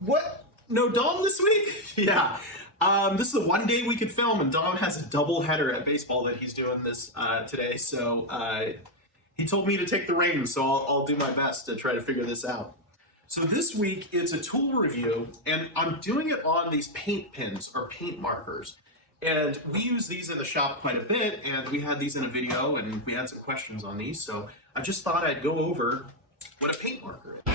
What? No Dom this week? Yeah. This is the one day we could film, and Dom has a double header at baseball that he's doing this today. So he told me to take the reins, so I'll do my best to try to figure this out. So this week it's a tool review, and I'm doing it on these paint pins or paint markers. And we use these in the shop quite a bit, and we had these in a video, and we had some questions on these. So I just thought I'd go over what a paint marker is.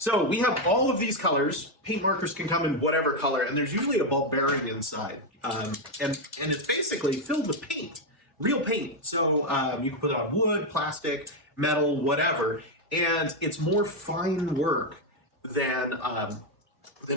So we have all of these colors. Paint markers can come in whatever color, and there's usually a ball bearing inside. And it's basically filled with paint, real paint. So you can put it on wood, plastic, metal, whatever. And it's more fine work than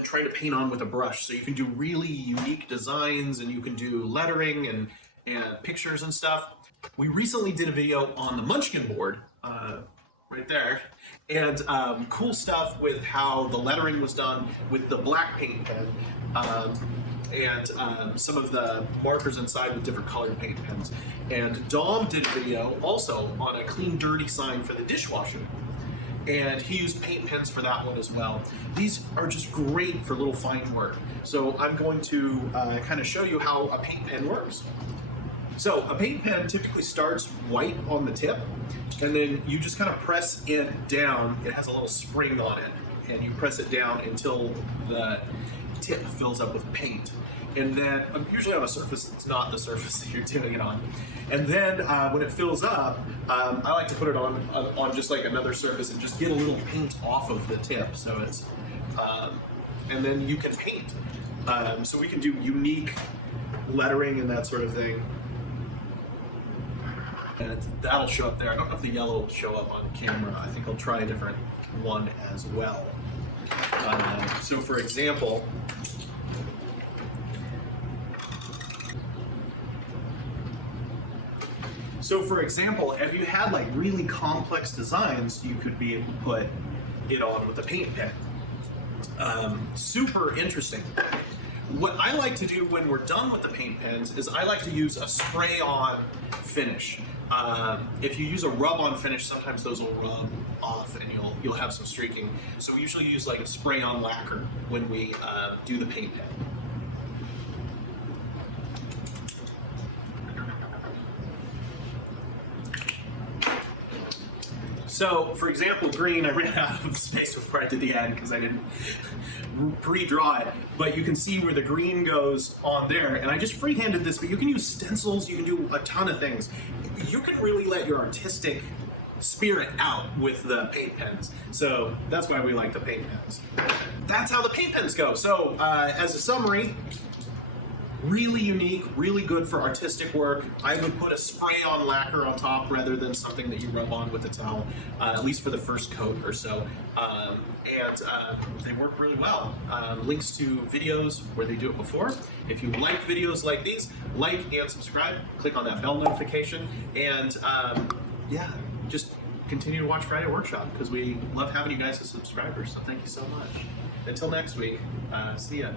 trying to paint on with a brush. So you can do really unique designs, and you can do lettering and pictures and stuff. We recently did a video on the Munchkin board, right there, and cool stuff with how the lettering was done with the black paint pen, and some of the markers inside with different colored paint pens. And Dom did a video also on a clean dirty sign for the dishwasher, and he used paint pens for that one as well. These are just great for little fine work. So I'm going to kind of show you how a paint pen works. So a paint pen typically starts white on the tip, and then you just kind of press it down. It has a little spring on it, and you press it down until the tip fills up with paint. And then, usually on a surface that's not the surface that you're doing it on. And then when it fills up, I like to put it on just like another surface and just get a little paint off of the tip. So it's, and then you can paint. So we can do unique lettering and that sort of thing. And that'll show up there. I don't know if the yellow will show up on camera. I think I'll try a different one as well. So for example, if you had like really complex designs, you could be able to put it on with a paint pen. Super interesting. What I like to do when we're done with the paint pens is I like to use a spray-on finish. If you use a rub-on finish, sometimes those will rub off and you'll have some streaking. So we usually use like a spray-on lacquer when we do the paint pen. So, for example, green, I ran out of space before I did the end because I didn't pre-draw it, but you can see where the green goes on there, and I just freehanded this, but you can use stencils, you can do a ton of things. You can really let your artistic spirit out with the paint pens, so that's why we like the paint pens. That's how the paint pens go. So, as a summary, really unique, really good for artistic work. I would put a spray-on lacquer on top rather than something that you rub on with a towel, at least for the first coat or so. And they work really well. Links to videos where they do it before. If you like videos like these, like and subscribe. Click on that bell notification. And yeah, just continue to watch Friday Workshop because we love having you guys as subscribers. So thank you so much. Until next week, see ya.